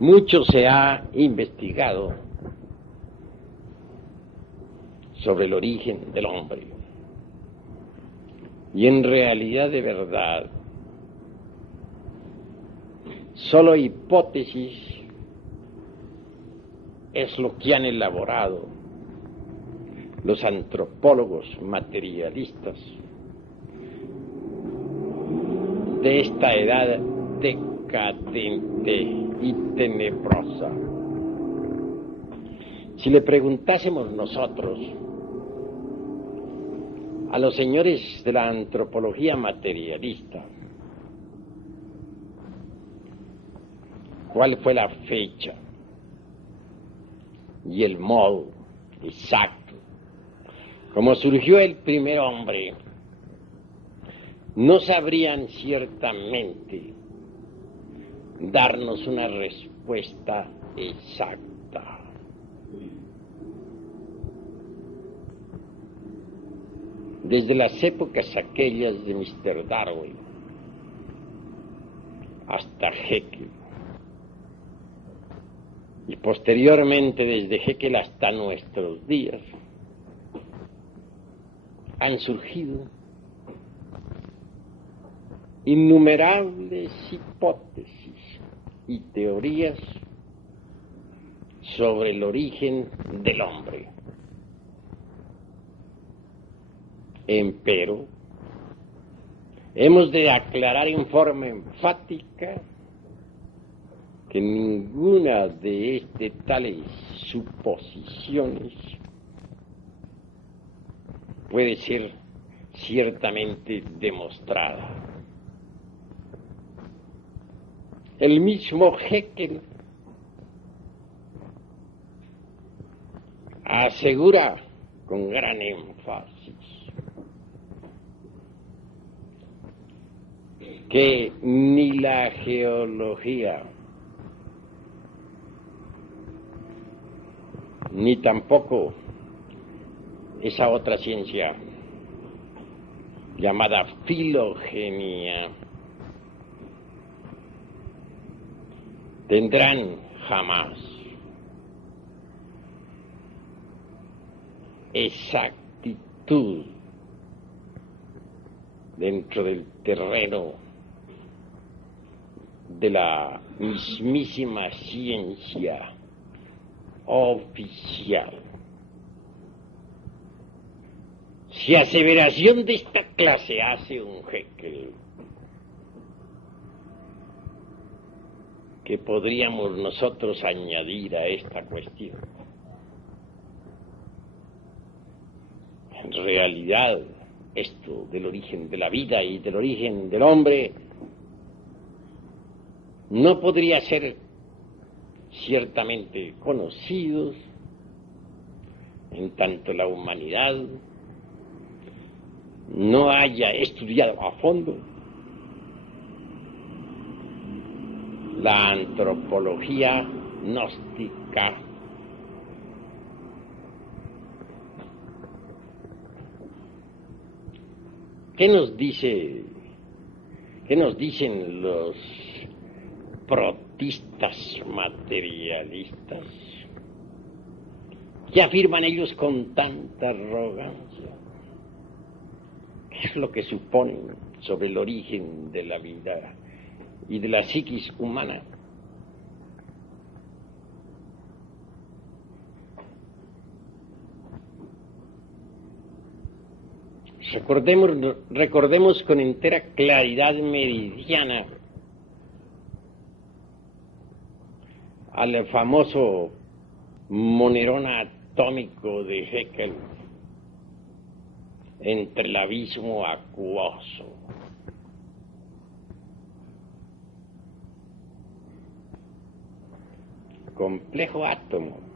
Mucho se ha investigado sobre el origen del hombre. Y en realidad, de verdad, solo hipótesis es lo que han elaborado los antropólogos materialistas de esta edad decadente y tenebrosa. Si le preguntásemos nosotros a los señores de la antropología materialista cuál fue la fecha y el modo exacto como surgió el primer hombre, no sabrían ciertamente darnos una respuesta exacta. Desde las épocas aquellas de Mr. Darwin hasta Haeckel, y posteriormente desde Haeckel hasta nuestros días, han surgido innumerables hipótesis y teorías sobre el origen del hombre. Empero, hemos de aclarar en forma enfática que ninguna de tales suposiciones puede ser ciertamente demostrada. El mismo Haeckel asegura con gran énfasis que ni la geología ni tampoco esa otra ciencia llamada filogenia tendrán jamás exactitud dentro del terreno de la mismísima ciencia oficial. Si aseveración de esta clase hace un Haeckel, ¿qué podríamos nosotros añadir a esta cuestión? En realidad, esto del origen de la vida y del origen del hombre no podría ser ciertamente conocidos en tanto la humanidad no haya estudiado a fondo la antropología gnóstica ¿Qué nos dicen los protistas materialistas? ¿Qué afirman ellos con tanta arrogancia? ¿Qué es lo que suponen sobre el origen de la vida y de la psiquis humana? Recordemos con entera claridad meridiana al famoso monerón atómico de Haeckel entre el abismo acuoso. Complejo átomo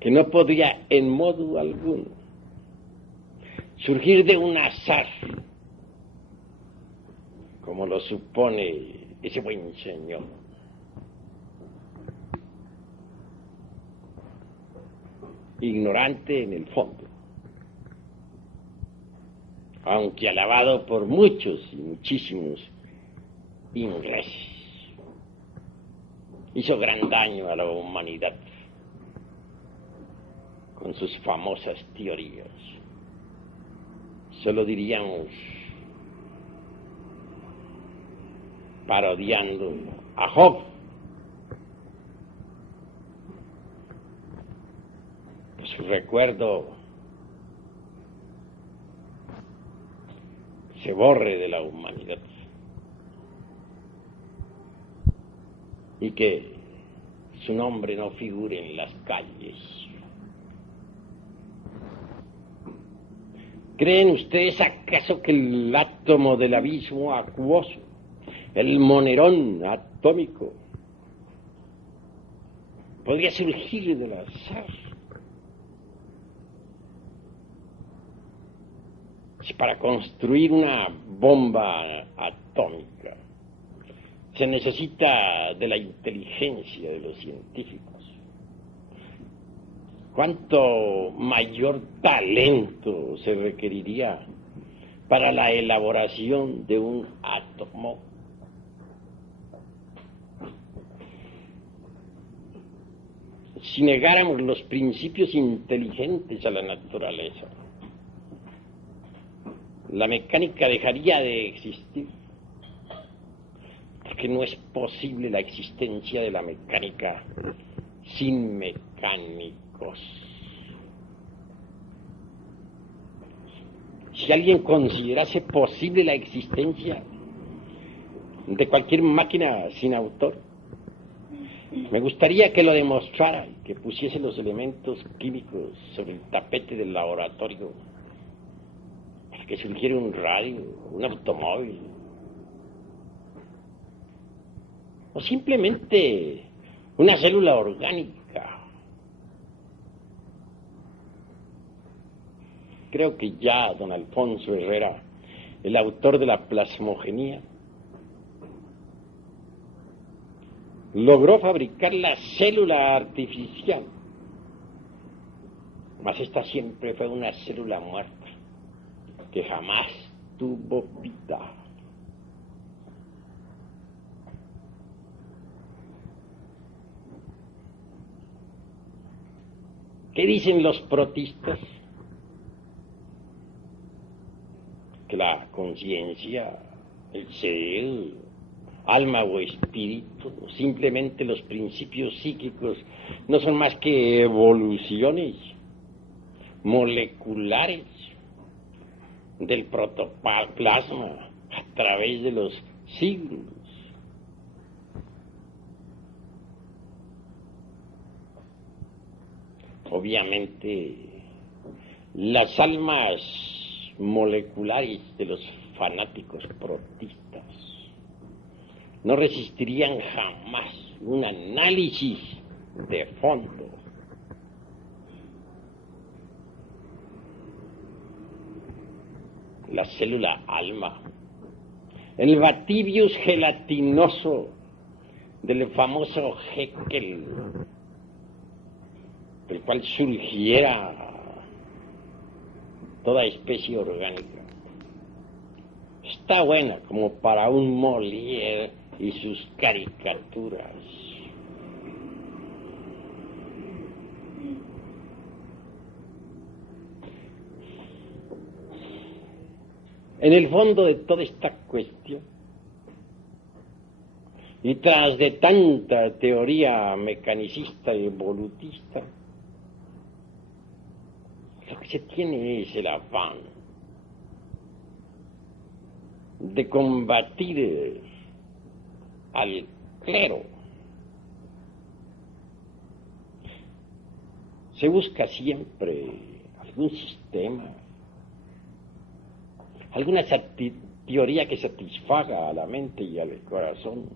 que no podía en modo alguno surgir de un azar, como lo supone ese buen señor. Ignorante en el fondo, aunque alabado por muchos y muchísimos inglés hizo gran daño a la humanidad con sus famosas teorías. Se lo diríamos parodiando a Job. Que su recuerdo se borre de la humanidad y que su nombre no figure en las calles. ¿Creen ustedes acaso que el átomo del abismo acuoso, el monerón atómico, podría surgir del azar? Si para construir una bomba atómica se necesita de la inteligencia de los científicos, ¿cuánto mayor talento se requeriría para la elaboración de un átomo? Si negáramos los principios inteligentes a la naturaleza, la mecánica dejaría de existir, porque no es posible la existencia de la mecánica sin mecánicos. Si alguien considerase posible la existencia de cualquier máquina sin autor, me gustaría que lo demostrara y que pusiese los elementos químicos sobre el tapete del laboratorio para que surgiera un radio, un automóvil, o simplemente una célula orgánica. Creo que ya don Alfonso Herrera, el autor de la plasmogenía, logró fabricar la célula artificial, mas esta siempre fue una célula muerta, que jamás tuvo vida. ¿Qué dicen los protistas? Que la conciencia, el ser, alma o espíritu, simplemente los principios psíquicos, no son más que evoluciones moleculares del protoplasma a través de los siglos. Obviamente, las almas moleculares de los fanáticos protistas no resistirían jamás un análisis de fondo. La célula alma, el batibius gelatinoso del famoso Haeckel, del cual surgiera toda especie orgánica, está buena como para un Molière y sus caricaturas. En el fondo de toda esta cuestión, y tras de tanta teoría mecanicista y evolutista, lo que se tiene es el afán de combatir al clero. Se busca siempre algún sistema, alguna teoría que satisfaga a la mente y al corazón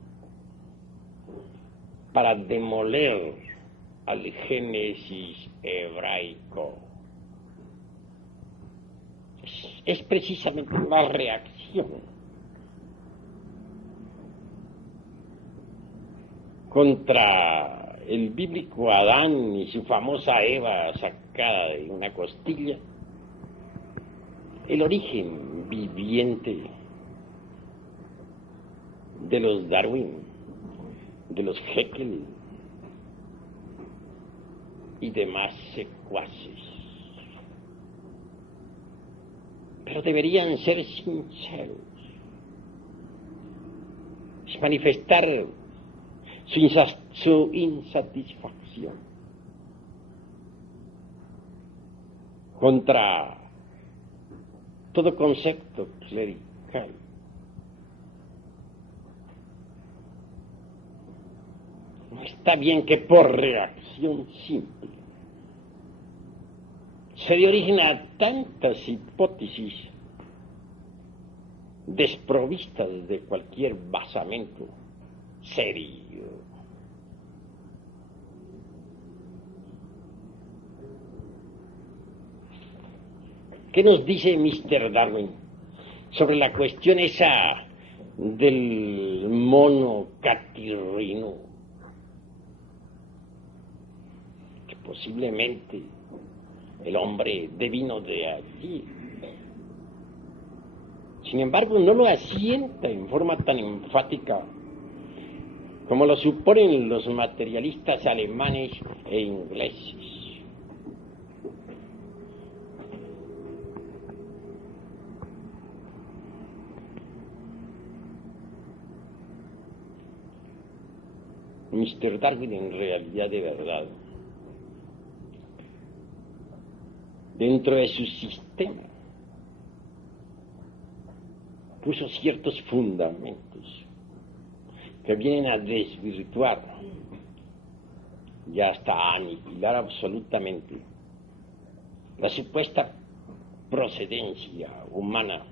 para demoler al Génesis hebraico. Es precisamente una reacción contra el bíblico Adán y su famosa Eva sacada de una costilla, el origen viviente de los Darwin, de los Haeckel y demás secuaces. Pero deberían ser sinceros, manifestar su insatisfacción contra todo concepto clerical. No está bien que por reacción simple se dé origen a tantas hipótesis desprovistas de cualquier basamento serio. ¿Qué nos dice Mr. Darwin sobre la cuestión esa del mono catirrino? Que posiblemente el hombre devino de allí. Sin embargo, no lo asienta en forma tan enfática como lo suponen los materialistas alemanes e ingleses. Mr. Darwin, en realidad, de verdad, dentro de su sistema, puso ciertos fundamentos que vienen a desvirtuar y hasta a aniquilar absolutamente la supuesta procedencia humana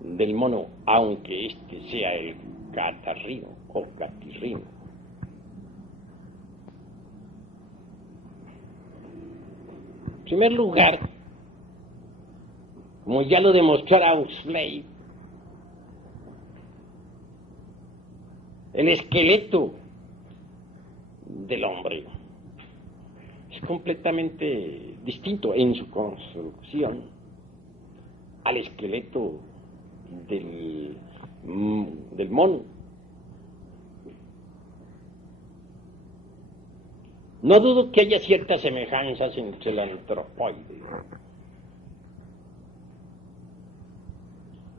del mono, aunque este sea el catarrino o catirrino. En primer lugar, como ya lo demostrara Huxley, el esqueleto del hombre es completamente distinto en su construcción al esqueleto del mono. No dudo que haya ciertas semejanzas entre el antropoide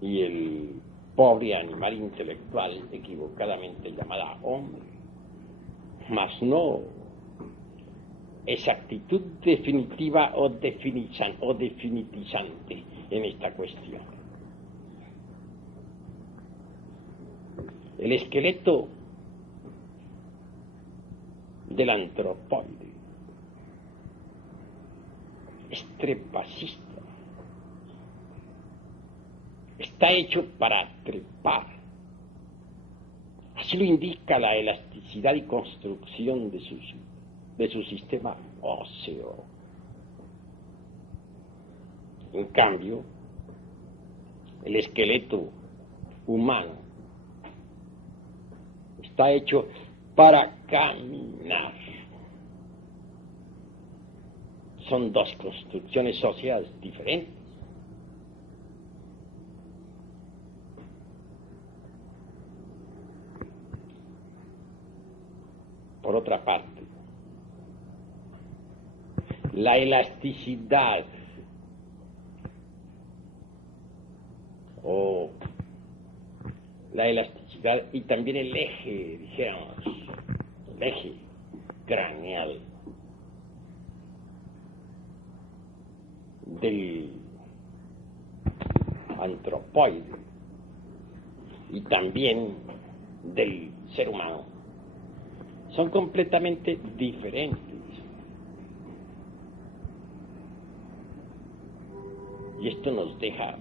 y el pobre animal intelectual equivocadamente llamada hombre, mas no exactitud definitiva o definitizante en esta cuestión. El esqueleto del antropoide es trepacista. Está hecho para trepar. Así lo indica la elasticidad y construcción de su sistema óseo. En cambio, el esqueleto humano está hecho para caminar. Son dos construcciones óseas diferentes. Por otra parte, la elasticidad y también el eje, dijéramos, el eje craneal del antropoide y también del ser humano son completamente diferentes. Y esto nos deja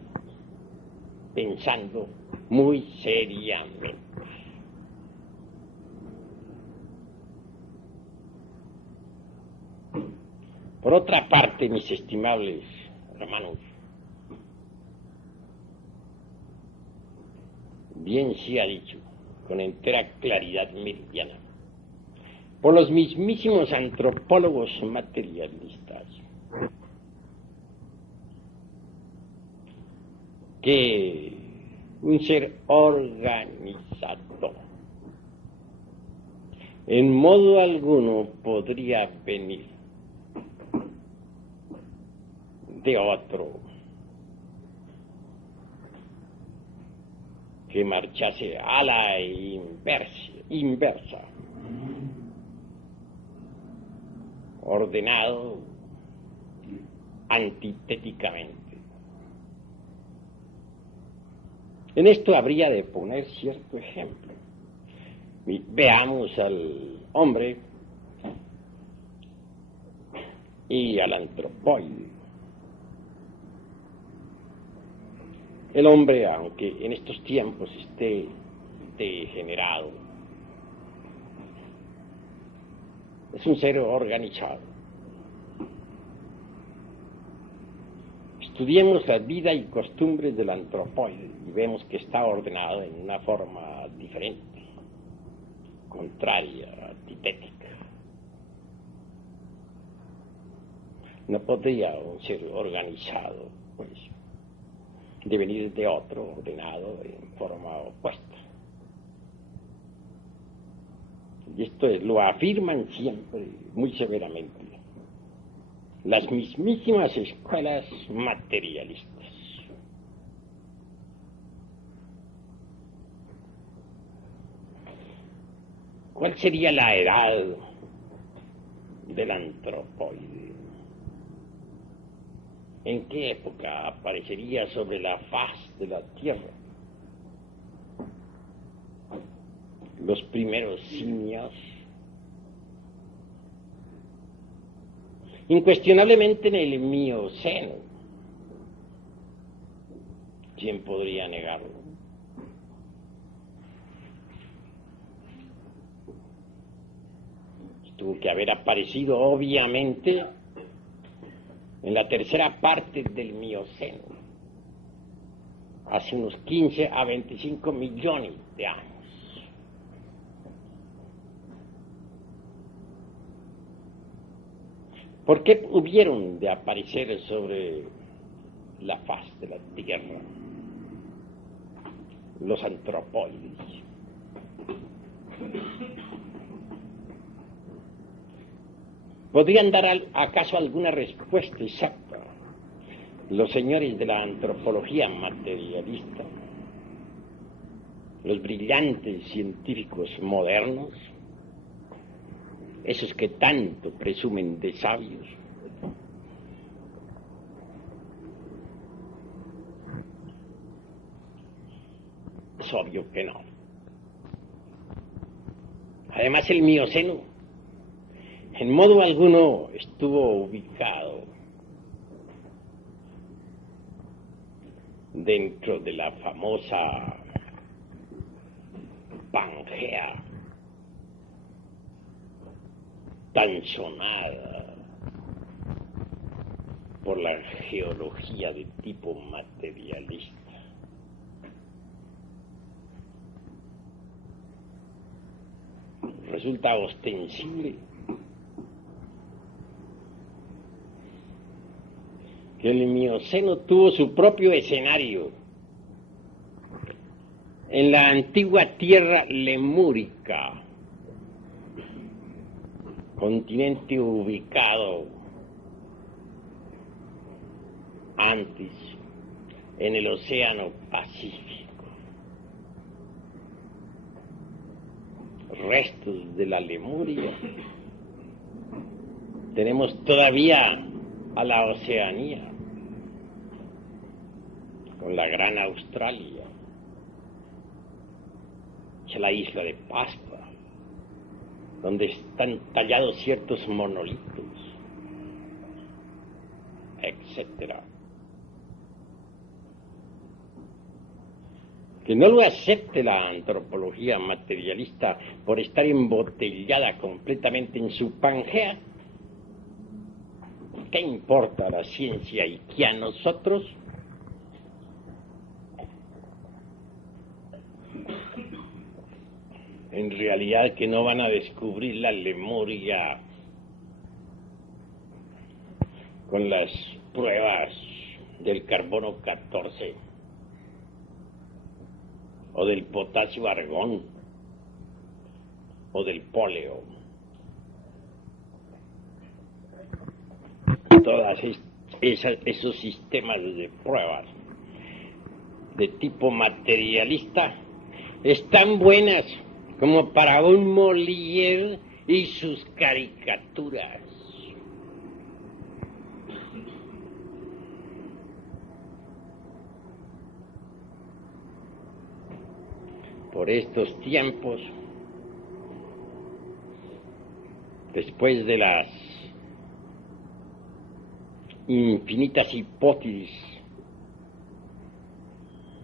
pensando muy seriamente. Por otra parte, mis estimables hermanos, bien se ha dicho, con entera claridad meridiana, por los mismísimos antropólogos materialistas, que un ser organizado. En modo alguno podría venir de otro que marchase a la inversa, ordenado antitéticamente. En esto habría de poner cierto ejemplo. Veamos al hombre y al antropoide. El hombre, aunque en estos tiempos esté degenerado, es un ser organizado. Estudiemos la vida y costumbres del antropoide y vemos que está ordenado en una forma diferente, contraria, antitética. No podría un ser organizado, pues, devenir de otro ordenado en forma opuesta. Y esto lo afirman siempre, muy severamente, las mismísimas escuelas materialistas. ¿Cuál sería la edad del antropoide? ¿En qué época aparecería sobre la faz de la Tierra? Los primeros simios. Incuestionablemente en el Mioceno. ¿Quién podría negarlo? Tuvo que haber aparecido, obviamente, en la tercera parte del Mioceno, hace unos 15 a 25 millones de años. ¿Por qué hubieron de aparecer sobre la faz de la Tierra los antropoides? ¿Podrían dar acaso alguna respuesta exacta los señores de la antropología materialista, los brillantes científicos modernos, esos que tanto presumen de sabios? Es obvio que no. Además, el Mioceno en modo alguno estuvo ubicado dentro de la famosa Pangea, tan sonada por la geología de tipo materialista. Resulta ostensible que el Mioceno tuvo su propio escenario en la antigua tierra lemúrica, continente ubicado antes en el Océano Pacífico. Restos de la Lemuria tenemos todavía a la Oceanía, con la Gran Australia, y a la isla de Pascua, donde están tallados ciertos monolitos, etcétera. Que no lo acepte la antropología materialista por estar embotellada completamente en su Pangea. ¿Qué importa a la ciencia y qué a nosotros? En realidad que no van a descubrir la Lemuria con las pruebas del carbono 14. o del potasio argón, o del poleo. Todas esos sistemas de pruebas de tipo materialista están buenas como para un Molière y sus caricaturas. Por estos tiempos, después de las infinitas hipótesis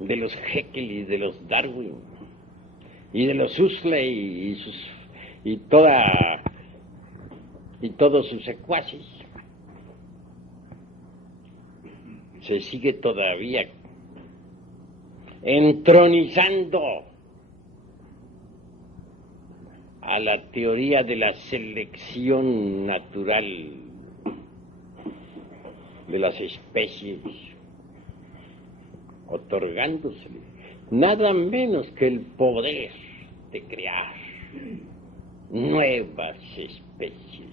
de los Haeckel y de los Darwin y de los Huxley y todos sus secuaces, se sigue todavía entronizando a la teoría de la selección natural de las especies, otorgándosele nada menos que el poder de crear nuevas especies.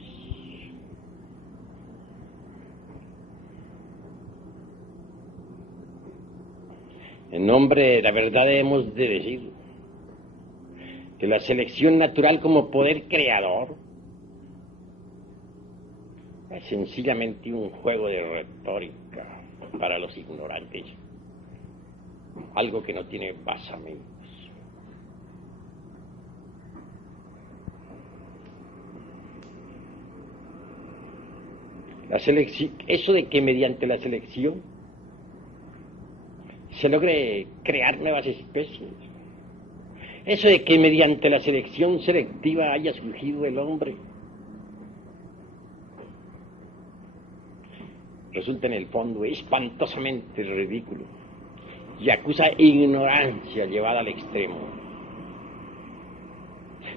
En nombre de la verdad hemos de decir que la selección natural como poder creador es sencillamente un juego de retórica para los ignorantes, algo que no tiene basamentos. La selección, eso de que mediante la selección se logre crear nuevas especies, eso de que mediante la selección selectiva haya surgido el hombre, resulta en el fondo espantosamente ridículo y acusa ignorancia llevada al extremo.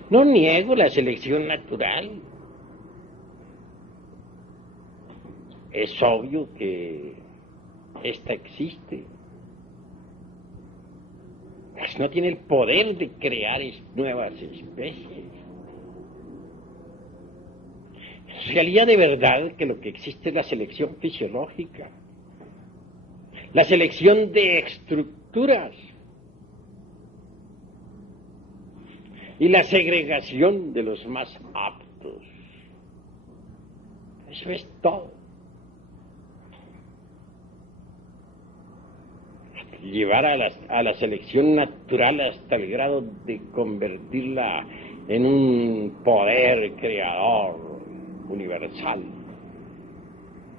No niego la selección natural. Es obvio que esta existe. Pues no tiene el poder de crear nuevas especies. En realidad, de verdad, que lo que existe es la selección fisiológica, la selección de estructuras y la segregación de los más aptos. Eso es todo. Llevar a la selección natural hasta el grado de convertirla en un poder creador universal.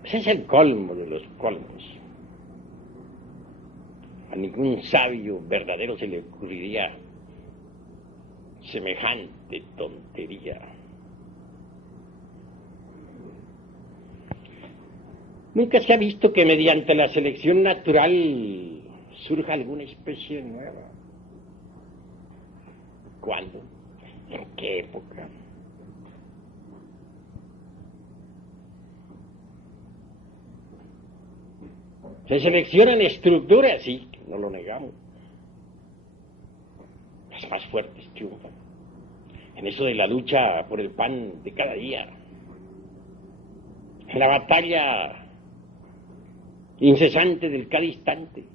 Ese es el colmo de los colmos. A ningún sabio verdadero se le ocurriría semejante tontería. Nunca se ha visto que mediante la selección natural surja alguna especie nueva. ¿Cuándo? ¿En qué época? Se seleccionan estructuras, sí, no lo negamos. Las más fuertes triunfan. En eso de la lucha por el pan de cada día. En la batalla incesante del cada instante.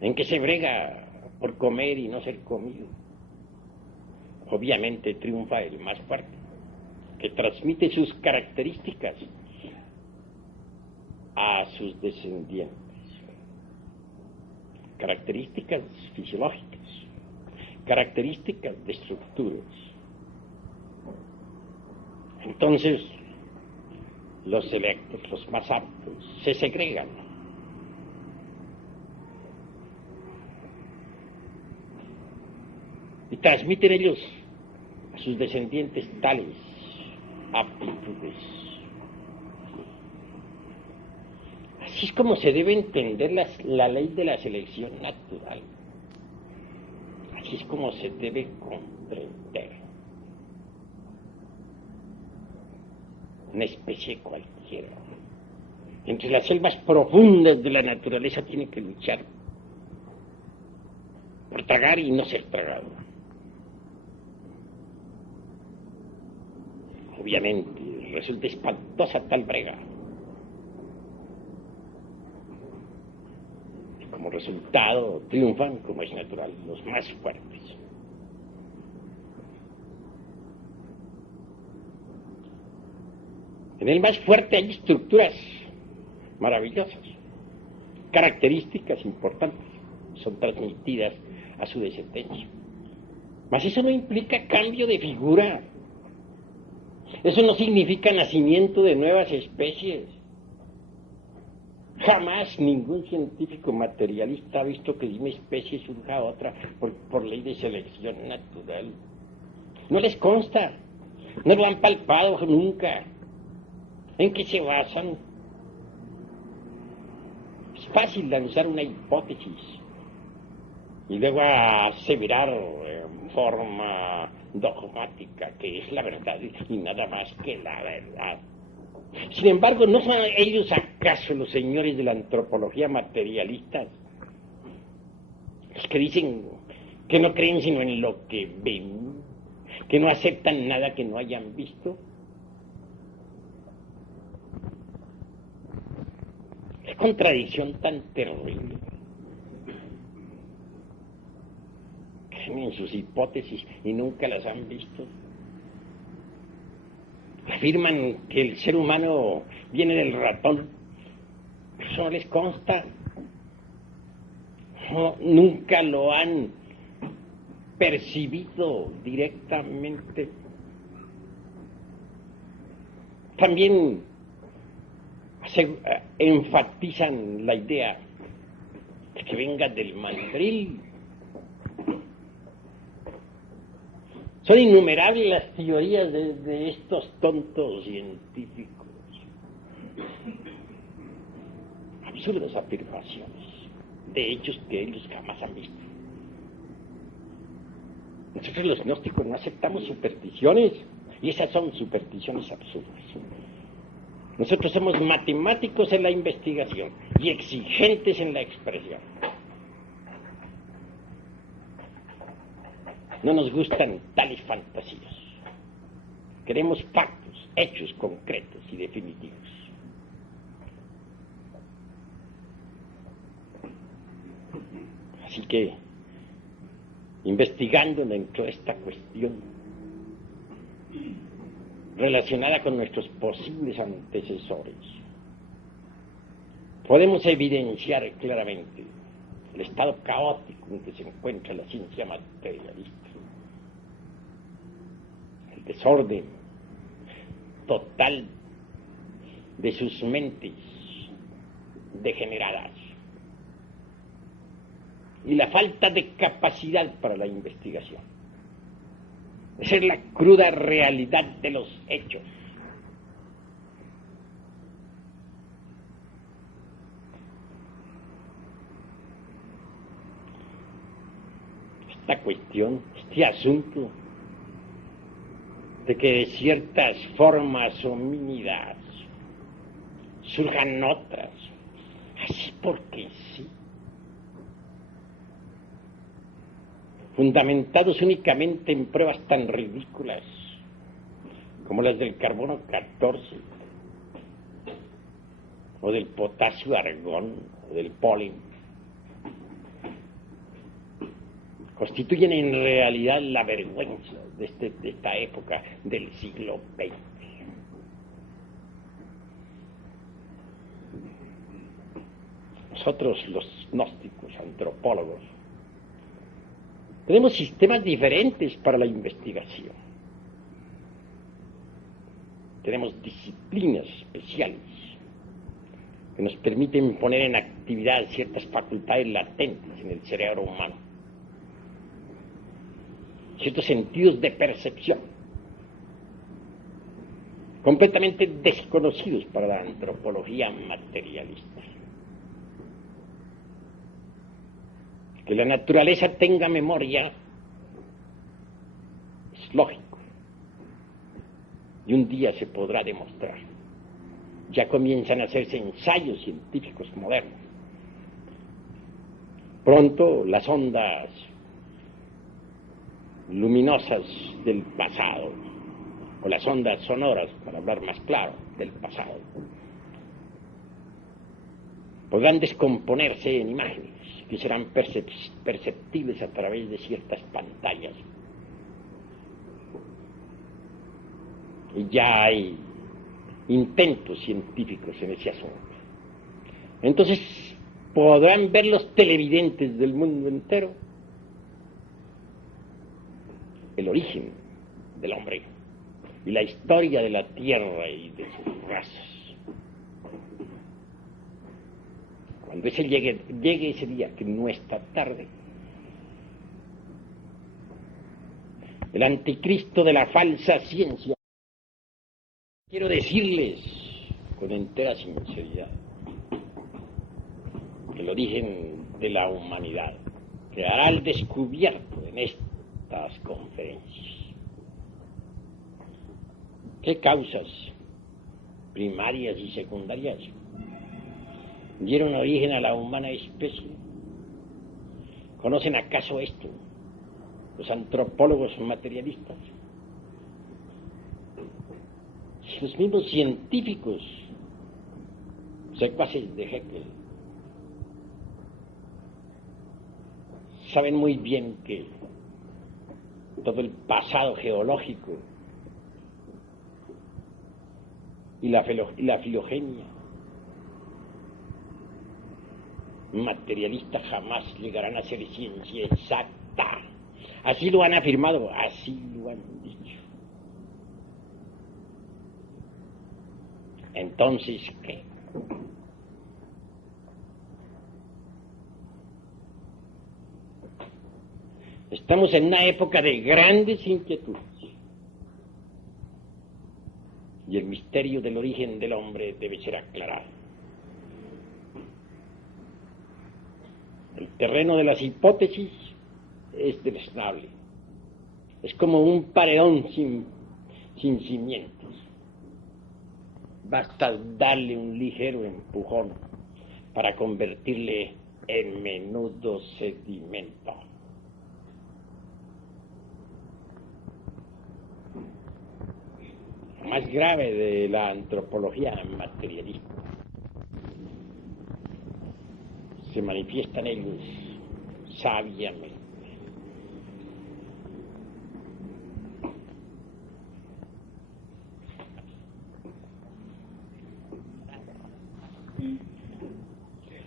En que se brega por comer y no ser comido. Obviamente triunfa el más fuerte, que transmite sus características a sus descendientes. Características fisiológicas, características de estructuras. Entonces, los selectos, los más aptos, se segregan. Y transmiten ellos a sus descendientes tales aptitudes. Así es como se debe entender la ley de la selección natural. Así es como se debe comprender. Una especie cualquiera, entre las selvas profundas de la naturaleza, tiene que luchar por tragar y no ser tragado. Obviamente, resulta espantosa tal brega. Y como resultado, triunfan, como es natural, los más fuertes. En el más fuerte hay estructuras maravillosas, características importantes, son transmitidas a su descendencia. Mas eso no implica cambio de figura. Eso no significa nacimiento de nuevas especies. Jamás ningún científico materialista ha visto que de una especie surja otra por ley de selección natural. No les consta, no lo han palpado nunca. ¿En qué se basan? Es fácil lanzar una hipótesis y luego aseverar en forma dogmática que es la verdad y nada más que la verdad. Sin embargo, ¿no son ellos acaso los señores de la antropología materialista? Los que dicen que no creen sino en lo que ven, que no aceptan nada que no hayan visto. Qué contradicción tan terrible. Creen en sus hipótesis y nunca las han visto. Afirman que el ser humano viene del ratón. Eso no les consta. No, nunca lo han percibido directamente. También enfatizan la idea de que venga del mandril. Son innumerables las teorías de estos tontos científicos. Absurdas afirmaciones de hechos que ellos jamás han visto. Nosotros los gnósticos no aceptamos supersticiones, y esas son supersticiones absurdas. Nosotros somos matemáticos en la investigación y exigentes en la expresión. No nos gustan tales fantasías. Queremos factos, hechos concretos y definitivos. Así que, investigando dentro de esta cuestión relacionada con nuestros posibles antecesores, podemos evidenciar claramente el estado caótico en que se encuentra la ciencia materialista, el desorden total de sus mentes degeneradas y la falta de capacidad para la investigación. Esa es la cruda realidad de los hechos. Esta cuestión, este asunto de que de ciertas formas homínidas surjan otras, así porque sí, fundamentados únicamente en pruebas tan ridículas como las del carbono 14 o del potasio argón o del polen, constituyen en realidad la vergüenza de esta época del siglo XX. Nosotros, los gnósticos, antropólogos, tenemos sistemas diferentes para la investigación. Tenemos disciplinas especiales que nos permiten poner en actividad ciertas facultades latentes en el cerebro humano, ciertos sentidos de percepción completamente desconocidos para la antropología materialista. Que la naturaleza tenga memoria es lógico y un día se podrá demostrar. Ya comienzan a hacerse ensayos científicos modernos. Pronto las ondas luminosas del pasado, o las ondas sonoras, para hablar más claro, del pasado, podrán descomponerse en imágenes que serán perceptibles a través de ciertas pantallas. Y ya hay intentos científicos en ese asunto. Entonces podrán ver los televidentes del mundo entero el origen del hombre y la historia de la tierra y de sus razas. Cuando llegue ese día, que no está tarde, el anticristo de la falsa ciencia, quiero decirles con entera sinceridad que el origen de la humanidad quedará al descubierto en estas conferencias. ¿Qué causas primarias y secundarias dieron origen a la humana especie? ¿Conocen acaso esto los antropólogos materialistas? Los mismos científicos, secuaces de Haeckel, saben muy bien que todo el pasado geológico y la filogenia materialista jamás llegarán a ser ciencia exacta. Así lo han afirmado, así lo han dicho. Entonces, ¿qué? Estamos en una época de grandes inquietudes. Y el misterio del origen del hombre debe ser aclarado. El terreno de las hipótesis es deleznable. Es como un paredón sin cimientos. Basta darle un ligero empujón para convertirle en menudo sedimento. La más grave de la antropología materialista se manifiesta en ellos sabiamente.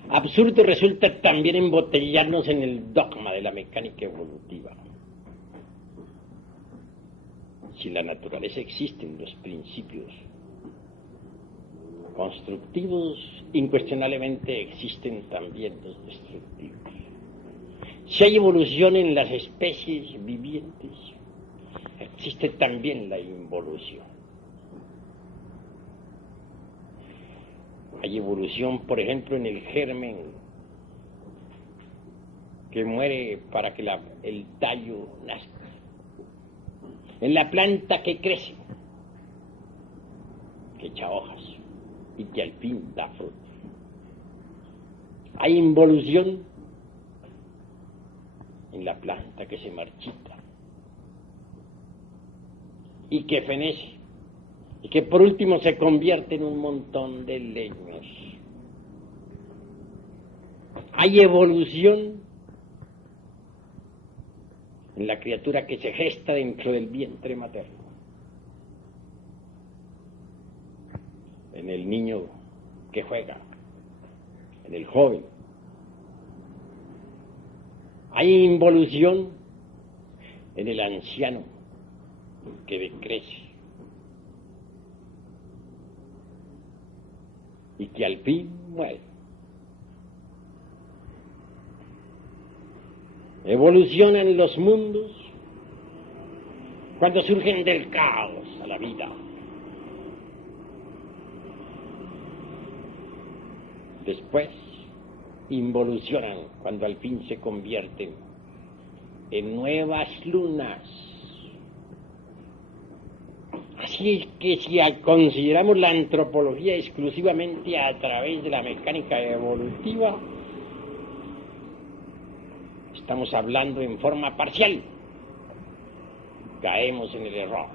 Absurdo resulta también embotellarnos en el dogma de la mecánica evolutiva. Si la naturaleza existen los principios constructivos, incuestionablemente existen también los destructivos. Si hay evolución en las especies vivientes, existe también la involución. Hay evolución, por ejemplo, en el germen que muere para que el tallo nazca. En la planta que crece, que echa hojas y que al fin da fruto. Hay involución en la planta que se marchita y que fenece y que por último se convierte en un montón de leños. Hay evolución en la criatura que se gesta dentro del vientre materno, en el niño que juega, en el joven. Hay involución en el anciano que decrece y que al fin muere. Evolucionan los mundos cuando surgen del caos a la vida. Después involucionan cuando al fin se convierten en nuevas lunas. Así es que si consideramos la antropología exclusivamente a través de la mecánica evolutiva, estamos hablando en forma parcial caemos en el error.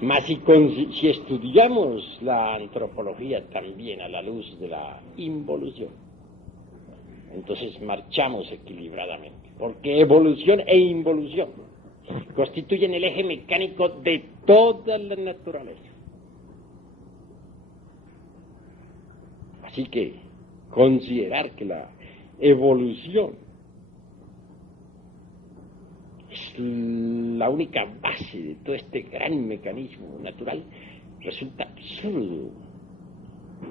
Mas si estudiamos la antropología también a la luz de la involución, entonces marchamos equilibradamente, porque evolución e involución constituyen el eje mecánico de toda la naturaleza. Así que considerar que la evolución es la única base de todo este gran mecanismo natural resulta absurdo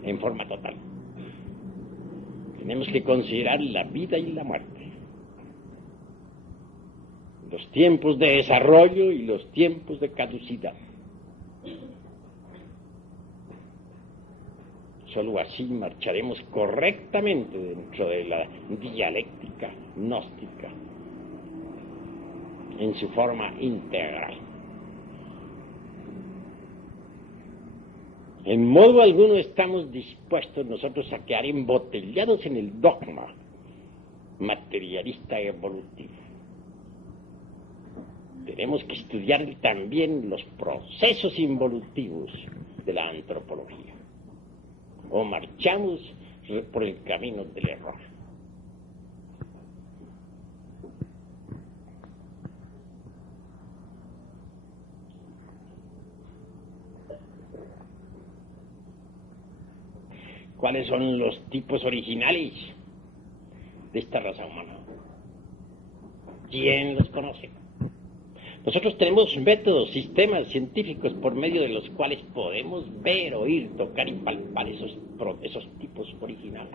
en forma total. Tenemos que considerar la vida y la muerte, los tiempos de desarrollo y los tiempos de caducidad. Solo así marcharemos correctamente dentro de la dialéctica gnóstica en su forma integral. En modo alguno estamos dispuestos nosotros a quedar embotellados en el dogma materialista evolutivo. Tenemos que estudiar también los procesos involutivos de la antropología, o marchamos por el camino del error. ¿Cuáles son los tipos originales de esta raza humana? ¿Quién los conoce? Nosotros tenemos métodos, sistemas científicos por medio de los cuales podemos ver, oír, tocar y palpar esos tipos originales.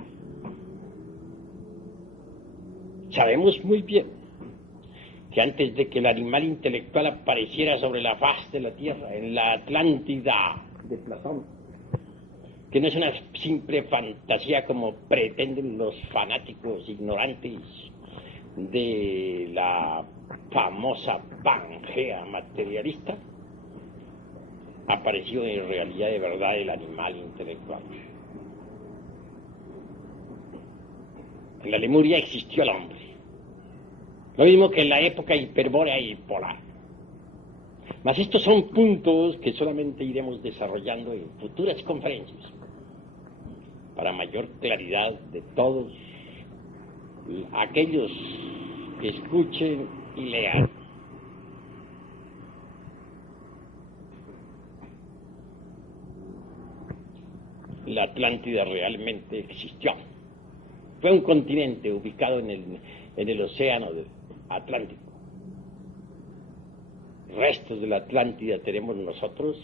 Sabemos muy bien que antes de que el animal intelectual apareciera sobre la faz de la Tierra, en la Atlántida de Platón, que no es una simple fantasía como pretenden los fanáticos ignorantes de la famosa Pangea materialista, apareció en realidad de verdad el animal intelectual. En la Lemuria existió el hombre, lo mismo que en la época hiperbórea y polar. Mas estos son puntos que solamente iremos desarrollando en futuras conferencias para mayor claridad de todos aquellos que escuchen y lean. La Atlántida realmente existió. Fue un continente ubicado en el océano Atlántico. Restos de la Atlántida tenemos nosotros,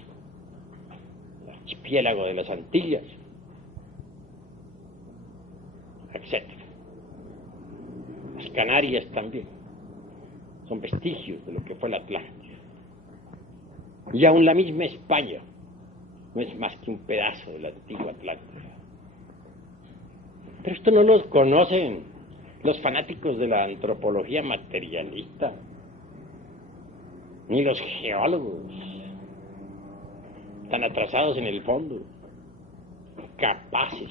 el archipiélago de las Antillas, etc. Las Canarias también son vestigios de lo que fue la Atlántida. Y aún la misma España no es más que un pedazo de la antigua Atlántida. Pero esto no lo conocen los fanáticos de la antropología materialista, ni los geólogos, tan atrasados en el fondo, capaces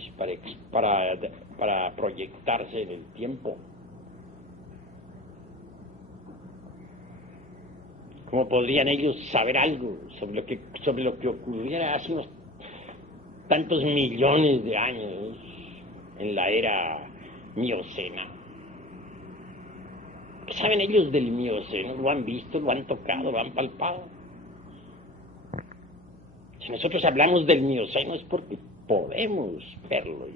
para proyectarse en el tiempo. ¿Cómo podrían ellos saber algo sobre lo que ocurriera hace unos tantos millones de años en la era miocena? ¿Qué saben ellos del mioceno? ¿Lo han visto, lo han tocado, lo han palpado? Si nosotros hablamos del mioceno es porque podemos verlo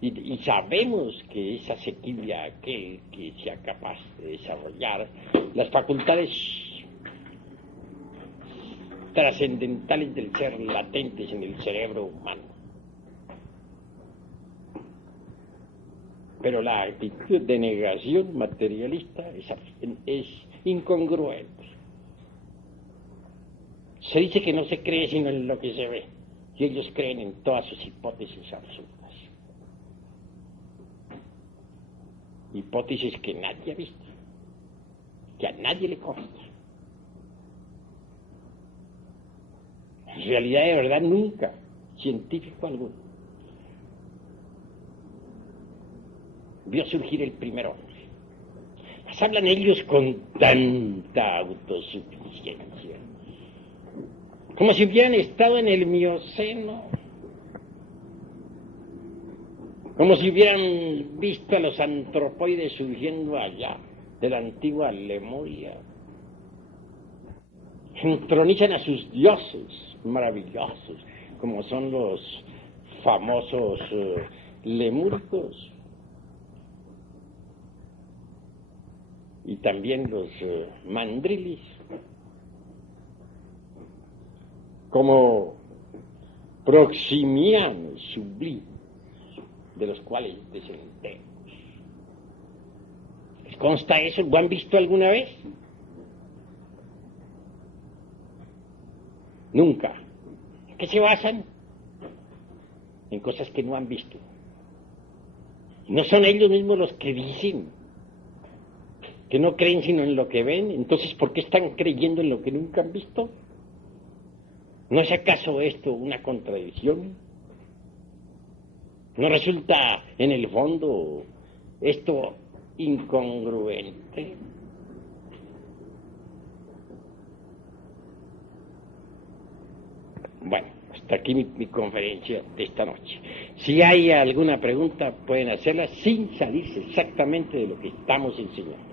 y sabemos que es asequible a aquel que sea capaz de desarrollar las facultades trascendentales del ser latentes en el cerebro humano. Pero la actitud de negación materialista es incongruente. Se dice que no se cree sino en lo que se ve, y ellos creen en todas sus hipótesis absurdas. Hipótesis que nadie ha visto, que a nadie le consta. En realidad, de verdad, nunca, científico alguno, vio surgir el primer hombre. Mas hablan ellos con tanta autosuficiencia, como si hubieran estado en el Mioceno, como si hubieran visto a los antropoides surgiendo allá, de la antigua Lemuria. Entronizan a sus dioses maravillosos, como son los famosos lemúricos, y también los mandrilis, como proximianos sublimes, de los cuales descendemos. ¿Les consta eso? ¿Lo han visto alguna vez? Nunca. ¿En qué se basan? En cosas que no han visto. ¿No son ellos mismos los que dicen que no creen sino en lo que ven? Entonces, ¿por qué están creyendo en lo que nunca han visto? ¿No es acaso esto una contradicción? ¿No resulta, en el fondo, esto incongruente? Bueno, hasta aquí mi conferencia de esta noche. Si hay alguna pregunta, pueden hacerla sin salirse exactamente de lo que estamos enseñando.